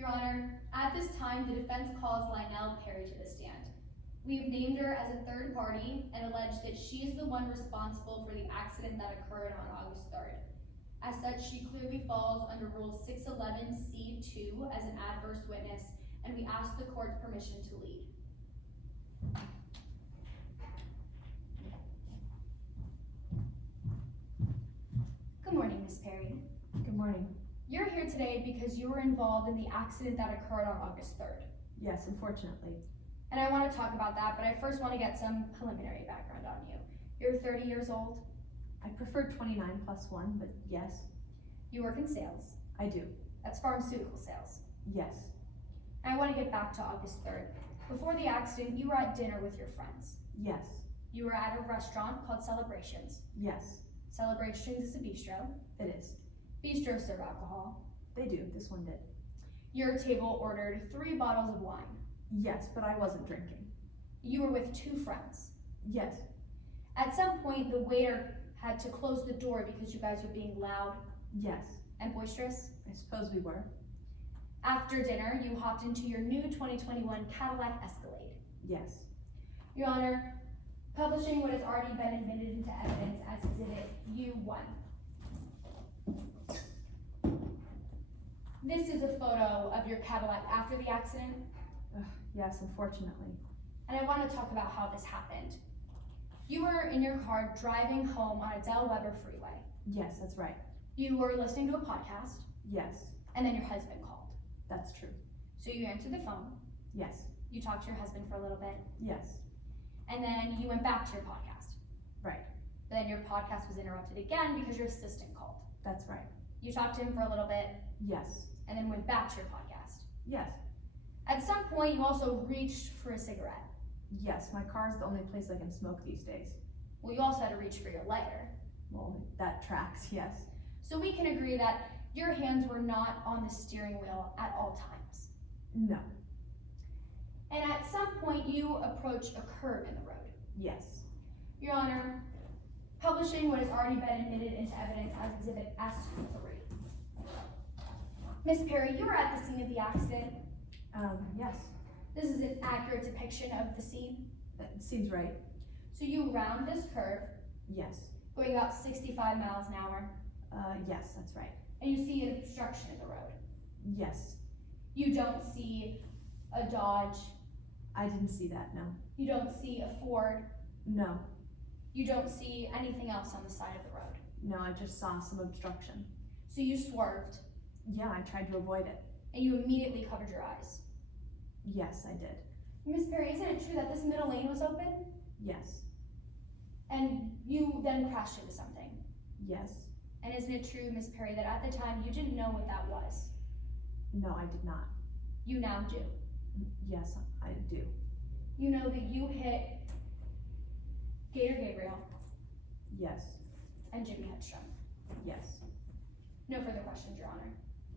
Your Honor, at this time, the defense calls Lionel Perry to the stand. We have named her as a third party and alleged that she is the one responsible for the accident that occurred on August 3rd. As such, she clearly falls under Rule 611C2 as an adverse witness, and we ask the court's permission to lead. Good morning, Ms. Perry. Good morning. You're here today because you were involved in the accident that occurred on August 3rd. Yes, unfortunately. And I want to talk about that, but I first want to get some preliminary background on you. You're 30 years old. I prefer 29 plus 1, but yes. You work in sales. I do. That's pharmaceutical sales. Yes. And I want to get back to August 3rd. Before the accident, you were at dinner with your friends. Yes. You were at a restaurant called Celebrations. Yes. Celebrations is a bistro. It is. Bistros serve alcohol. They do. This one did. Your table ordered 3 bottles of wine. Yes, but I wasn't drinking. You were with 2 friends. Yes. At some point, the waiter had to close the door because you guys were being loud Yes. and boisterous. I suppose we were. After dinner, you hopped into your new 2021 Cadillac Escalade. Yes. Your Honor, publishing what has already been admitted into evidence as Exhibit U1. This is a photo of your Cadillac after the accident, Yes, unfortunately. and I want to talk about how this happened. You were in your car driving home on a Del Weber freeway. Yes, that's right. You were listening to a podcast, Yes, and then your husband called. that's true. So you answered the phone, Yes. you talked to your husband for a little bit, Yes. and then you went back to your podcast. Right. But then your podcast was interrupted again because your assistant called. That's right. You talked to him for a little bit, Yes. and then went back to your podcast. Yes. At some point, you also reached for a cigarette. Yes, my car is the only place I can smoke these days. Well, you also had to reach for your lighter. Well, that tracks, yes. So we can agree that your hands were not on the steering wheel at all times. No. And at some point, you approached a curve in the road. Yes. Your Honor, publishing what has already been admitted into evidence as Exhibit S3. Ms. Perry, you were at the scene of the accident. Yes. This is an accurate depiction of the scene. That seems right. So you round this curve, Yes. going about 65 miles an hour, Yes, that's right. and you see an obstruction in the road. Yes. You don't see a Dodge, I didn't see that, no. you don't see a Ford, No. you don't see anything else on the side of the road. No, I just saw some obstruction. So you swerved, Yeah, I tried to avoid it. and you immediately covered your eyes. Yes, I did. Miss Perry, isn't it true that this middle lane was open? Yes. And you then crashed into something? Yes. And isn't it true, Miss Perry, that at the time you didn't know what that was? No, I did not. You now do. Yes, I do. You know that you hit Gator Gabriel Yes. and Jimmy Hedstrom. Yes. No further questions, Your Honor.